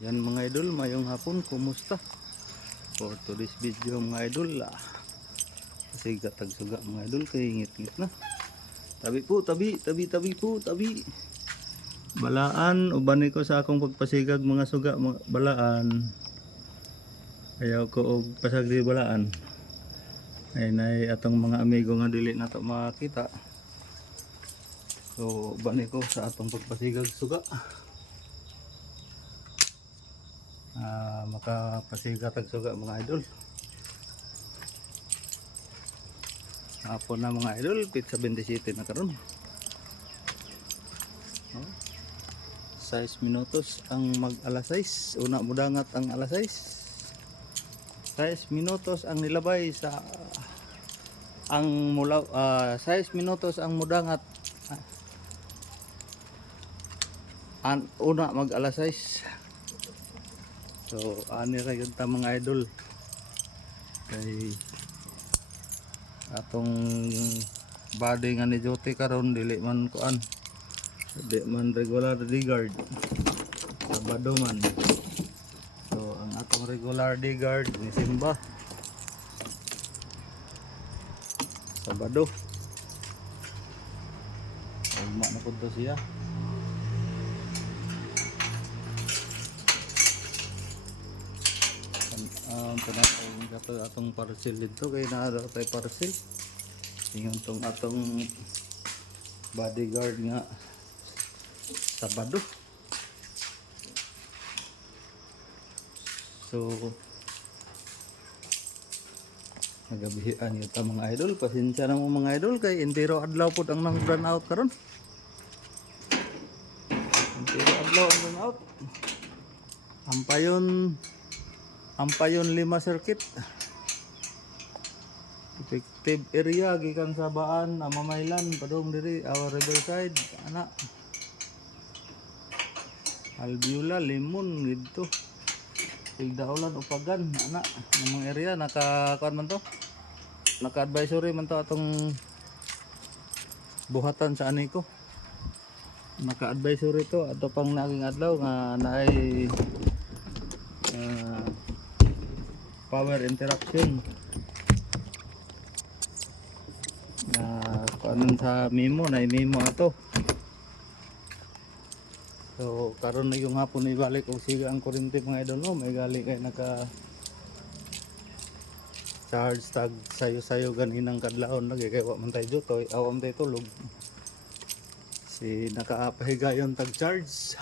Yan mga idol, mayong hapon, kumusta? For today's video mga idol, kasi gatag suga mga idol, kay ngit-ngit na. Tabi po, tabi po, tabi. Balaan, uban ko sa akong pagpasigag mga suga, mga balaan. Ayaw ko og pasagdi balaan. Ay nay atong mga amigo nga dili na to makita. So, uban ko sa atong pagpasigag suga. Makapasigat ang suga mga idol. Hapon na mga idol, pizza 27 na karon. 6 minutos ang mag alas 6. Una mudangat ang alas 6. 6 minutos ang nilabay sa ang mula 6 minutos ang mudangat. Una mag alas 6. So, ani ra gyud ta mga idol. Kay atong body nga ni Joty karon dili man kuan. Di man regular D-guard. Sabado man. So, ang atong regular D-guard ni Simba. Sabado. Ugma na pud to siya. Tanatong atong parcel dito kay naa tay parcel. Ingon tong atong bodyguard nga Sabado. So nagabihan yun ta mga idol. Pasensya na mo mga idol kay entero adlaw pod ang nang-run out karon. Entero adlaw ang run out. Ampayon 5 circuit. Effective area gikan sa Baan, Mamaylan, padung diri our riverside ana. Albiula, Limon dito. Tigdaulan, Upagan ana ng mga area naka kuan man to. Naka-advisory man to atong buhatan sa ani ko. Naka-advisory to ato pang naging adlaw nga naay power interaction na kanon sa memo na memo ato. So karon na yung hapon ibalik og siga ang kuryente mga idol no, may gali kay naka charge tag sayo ganinang kadlawon lagi kay wa man tay juto awam tay tulog si nakapahiga yon tag charge.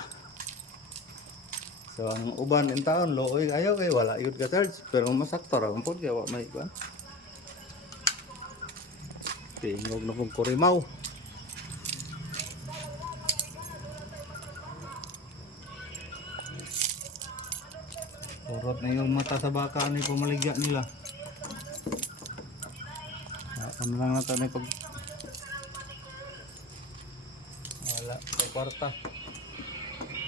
So ang uban in taon looy ayaw kay wala yun ka charge pero masakto ra man pod kay wa may kuan. Tingog na kong kurimaw. Urot na yung mata sa baka ni pumaligya nila. Ano lang natin ay pag wala sa kwarta.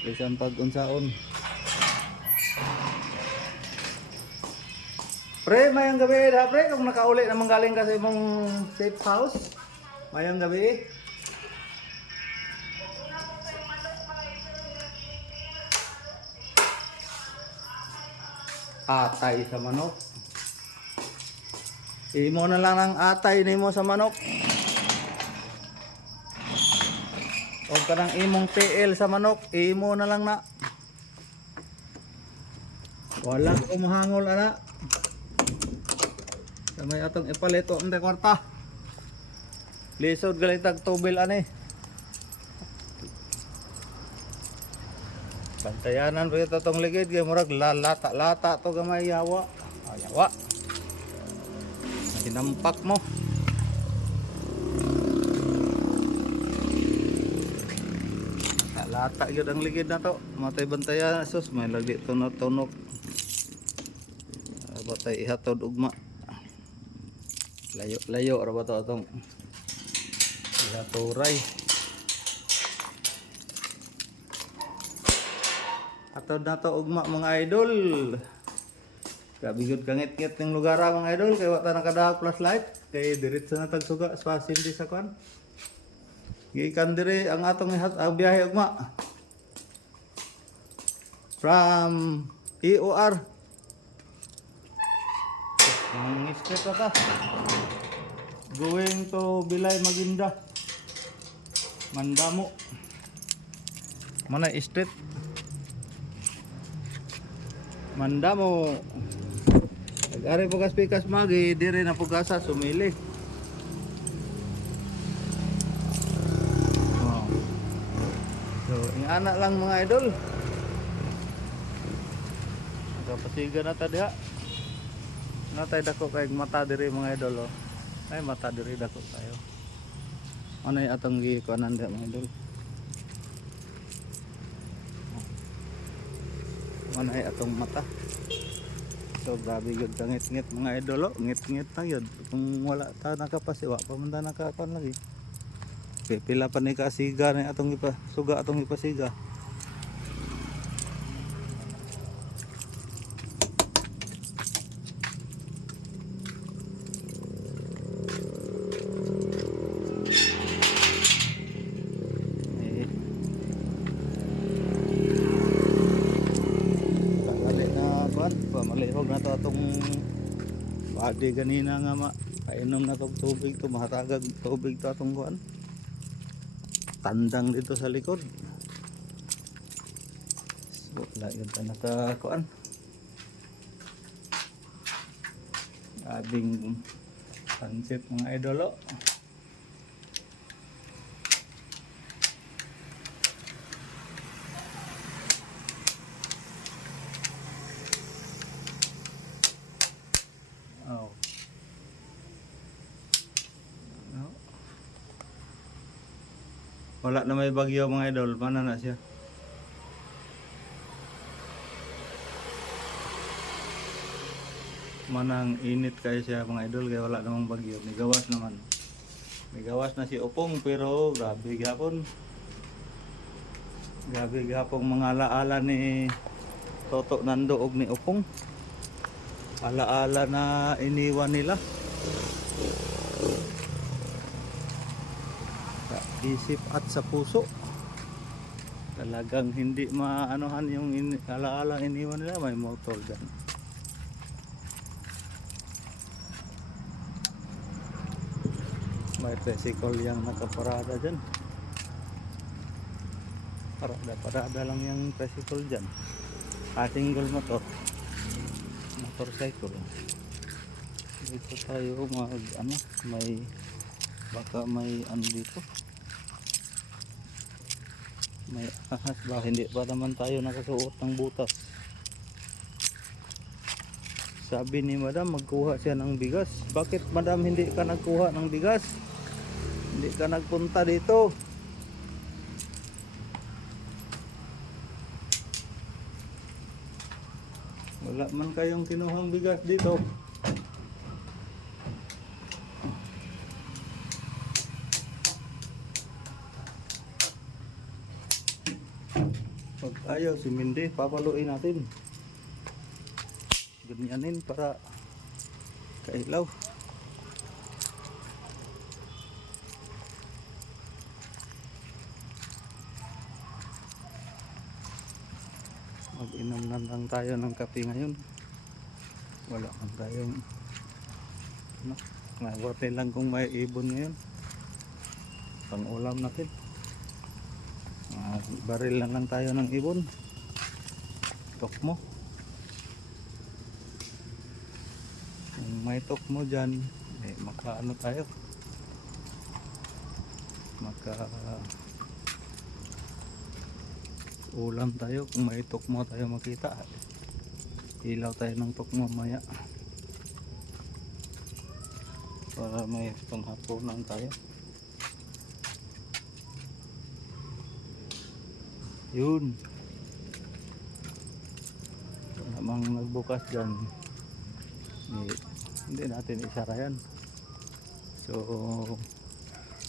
Bisan pag unsaon. Pre, mayang gabi ha pre, kung nakauli naman galing kasi mong safe house. Mayang gabi. Atay sa manok. Imo na lang ang atay nimo sa manok. O kanang imong TL sa manok, imo na lang na. Wala ko mahangol ana. Sa may atong ipalit o ang kwarta. Lisod galitag tubil ani. Bantayanan pa ito itong ligid kaya murag lata to gamay yawa. Yawa. Sinampak mo. Lata yun ang ligid na to. Matay bantayan sus may lagi tunok. Batay ihatod ugma. Layo ra ba to atong ihaturay. Atod na to ugma mga idol. Kabigod kangit-ngit ng lugar mga idol kay wa ta nakadahag flashlight kay diretso na tag suga sa sindi sa kwan. Gikan dire ang atong biyahe ugma. from EOR. Ang street na ta. Going to Bilay Maginda. Mandamo. Mana street? Mandamo. Nag-ari pugas-pikas magi, dire na pugasa sumili. Oh. So, ingana lang mga idol. Nagapasiga na ta diha. Natay dako kay mata diri mga idol oh. Ay mata diri dako kayo. Ano yung atong gikuanan diha mga idol? Ano yung atong mata? So grabe yun ka ngit-ngit mga idol oh. Ngit-ngit na yun. Kung wala ta nakapasiwa pa man ta nakakuan lagi. Pipila pa ni kasiga na atong ipasuga atong ipasiga. Pamalihog na to atong body ganina nga kainom na tong tubig to, mahatagag tubig to atong kuan tandang dito sa likod. So layon ta naka kuan abing pansit mga idolo. Oh. No. Wala na may bagyo mga idol, mana na siya. Manang init kayo siya mga idol, kaya wala namang bagyo. May gawas naman. May gawas na si Opong pero grabe gapon. Grabe gapong mga alaala ni Toto Nando og ni Opong. Alaala na iniwan nila sa isip at sa puso. Talagang hindi maanohan yung alaala iniwan nila. May motor dyan, may tricycle yang nakaparada dyan. Parada lang yung tricycle dyan. Single motorcycle. Dito tayo may baka may dito, may ahas ba, hindi pa naman tayo nakasuot ng butas. Sabi ni madam magkuha siya ng bigas. Bakit madam hindi ka nagkuha ng bigas? Hindi ka nagpunta dito? Wala man kayong kinuhang bigas dito. Pag ayaw si Mindy, papaluin natin. Ganyanin para kailaw. Mag-inom na lang tayo ng kape ngayon. Wala man tayong mabuti lang kung may ibon ngayon. Pang ulam natin. Baril na lang tayo ng ibon. Tokmo. Kung may tokmo dyan, makaano tayo. Ulam tayo kung may tokmo tayo makita. Ilaw tayo ng tokmo maya para may panghapunan tayo. Yun namang nagbukas dyan, hindi natin isara yan. So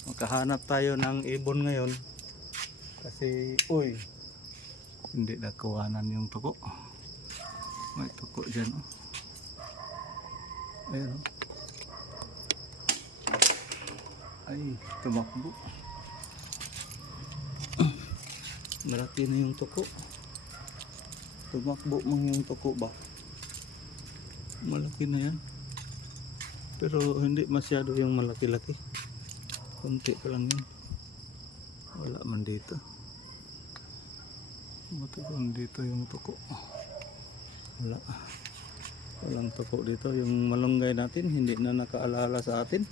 makahanap tayo ng ibon ngayon kasi hindi nakuhanan yung tuko. May tuko dyan ayun ay tumakbo. Malaki na yung tuko. Tumakbo mang yung tuko ba? Malaki na yan. Pero hindi masyado yung malaki-laki. Kunti pa lang yun. Wala man dito. Matugon dito yung tuko. Wala. Walang tuko dito. Yung malunggay natin hindi na nakaalala sa atin.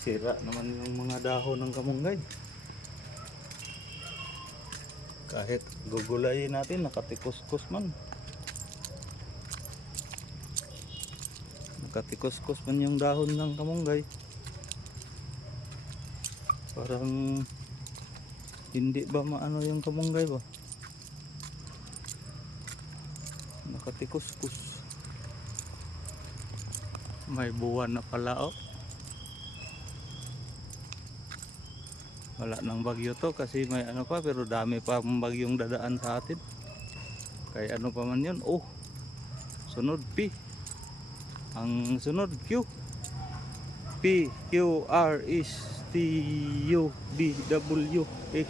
Sira naman yung mga dahon ng kamunggay. Kahit gugulayin natin, nakatikos-kos man. Nakatikos-kos man yung dahon ng kamunggay. Parang hindi ba maano yung kamunggay ba? Nakatikos-kos. May buwan na pala oh. Wala nang bagyo to kasi may ano pa, pero dami pa bagyong dadaan sa atin. Kaya ano pa man yun. Oh, sunod P. Ang sunod Q. P, Q, R, S, T, U, D, W, X,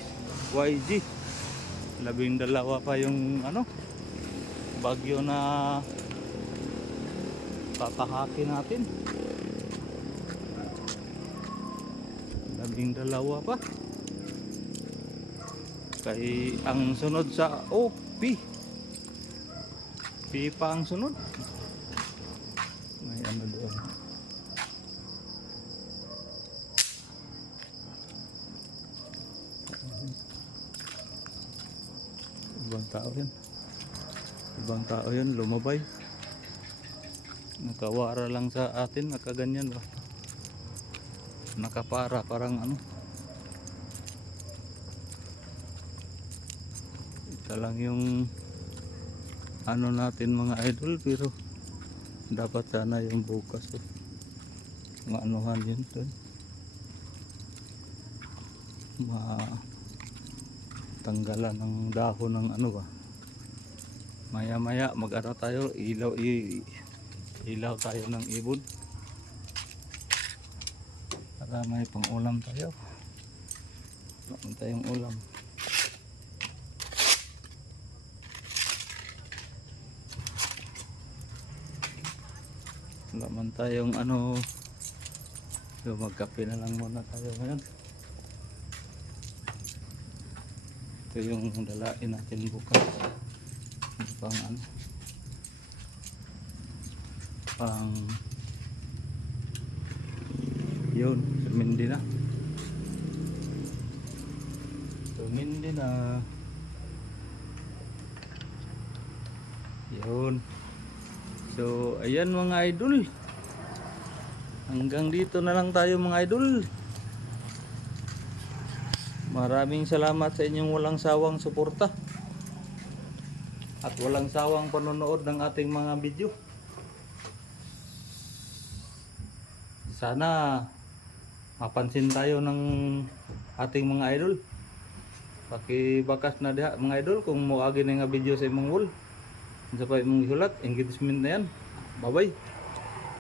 Y, Z. 12 pa yung ano, bagyo na tatahakin natin. 12 pa. Kay ang sunod sa P. P pa ang sunod. May ano doon. Ibang tao yan. Ibang tao yan, lumabay. Nakawara lang sa atin, nakaganyan ba? Nakapara, parang ano. Ito lang yung ano natin mga idol, pero dapat sana yung bukas oh. Maanuhan yun doon. Tanggalan ng dahon ng ano ba. Maya maya mag ano tayo, ilaw tayo ng ibon para may pang ulam tayo. Meron tayong ulam. Wala man tayong ano, so magkape na lang muna tayo ngayon. Ito yung dalain natin bukas. Pang ano, pang yun, sumindi na. Sumindi na. Yun. So, ayan mga idol. Hanggang dito na lang tayo mga idol. Maraming salamat sa inyong walang sawang suporta at walang sawang panonood ng ating mga video. Sana mapansin tayo ng ating mga idol. Pakibakas na diha mga idol kung moagi na nga video sa imong wall. Sa pa imong isulat, engagement na yan. Bye bye.